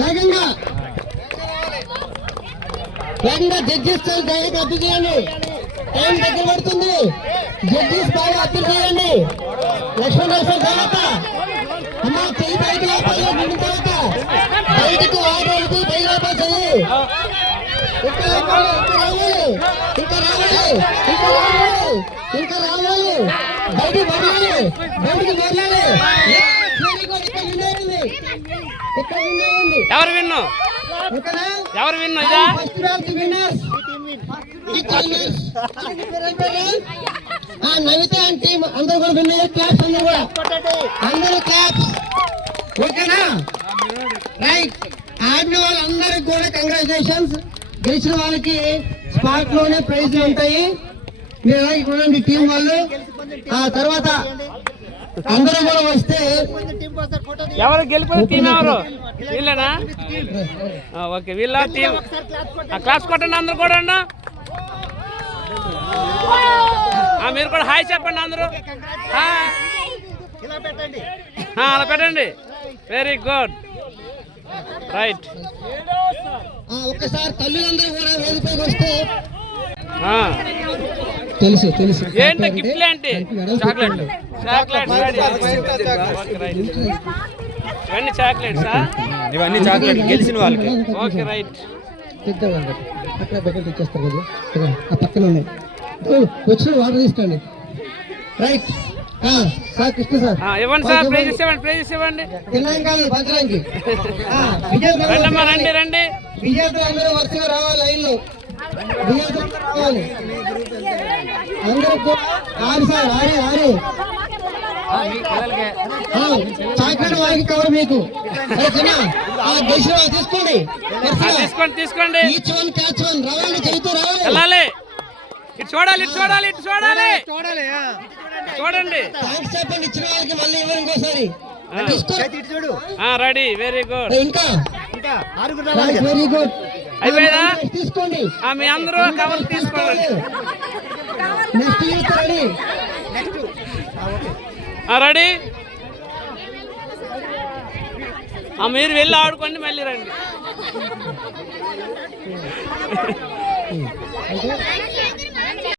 వేగంగా జడ్జిస్ దయకి అర్థం చేయండి. టైం దగ్గర పడుతుంది. జడ్జిస్ బాగా అర్థం చేయండి. లక్ష్మణ్ రావు తర్వాత అమ్మా చెయ్యి బయట నిండిన తర్వాత బయటకు ఆడవద్దు. పై రావాలి ఇంకా రావాలి ఇంకా రావాలి ఇంకా రావాలి ఇంకా రావాలి బయటికి పడాలి బయటికి పడాలి. ఎవరు విన్ను ఎవరు విన్ను ఇదా నవిత అండ్ టీమ్ అందరూ కూడా విన్ అయ్యారు. క్లాప్స్ అందరూ కూడా అందరూ క్లాప్స్. ఓకేనా రైట్. ఆడిన వాళ్ళందరికి కూడా కంగ్రాచులేషన్స్. గెలిచిన వాళ్ళకి స్పాట్ లోనే ప్రైజ్ ఉంటాయి. మీరు చూడండి టీం వాళ్ళు. ఆ తర్వాత అందరూ కూడా వస్తే ఎవరు గెలిపోయిన టీం ఎవరు వీళ్ళనా? ఓకే వీళ్ళ టీం. క్లాస్ కొట్టండి అందరు కూడా. మీరు కూడా హాయ్ చెప్పండి అందరూ. అలా పెట్టండి. Very good right. ఒక్కసారి తల్లులందరూ కూడా వేదికపైకి వస్తే తెలుసు తెలుసు ఏంటి గిఫ్ట్లు ఏంటి? చాక్లెట్ ఇవన్నీ చాక్లెట్సా? ఇవన్నీ చాక్లెట్ గెలిచిన వాళ్ళకి. Okay right. తెచ్చేస్తారు కదా ఆ పక్కన ఉన్నాయి. వచ్చిన వాటర్ తీసుకోండి. రైట్ సార్ కృష్ణ సార్ ఇవ్వండి సార్. ప్రైజెస్ ఇవ్వండి ప్రైజెస్ ఇవ్వండి. తిన్నాం కాదు పంచడానికి. రండమ్మా రండి రండి. విజేతలు అందరూ వరుసగా రావాలి లైన్లో. విజేతలు రావాలి అందరూ. ఆరు సార్ ఆరు చాక్లెట్ వారికి కవర్ మీకు. తీసుకోండి తీసుకోండి తీసుకోండి. Each one catch one. రావాలి చెబుతూ రావాలి. వెళ్ళాలి. ఇటు చూడాలి ఇటు చూడాలి ఇటు చూడాలి చూడండి. థ్యాంక్స్ చెప్పండి ఇచ్చిన వాళ్ళకి. మళ్ళీ ఇవ్వండి ఇంకోసారి. రెడీ. Very good. ఇంకా వెరీ గుడ్. అయిపోయిందా? తీసుకోండి. మీ అందరూ కవర్ తీసుకోండి. Next ready ready. మీరు వెళ్ళి ఆడుకోండి మళ్ళీ రండి.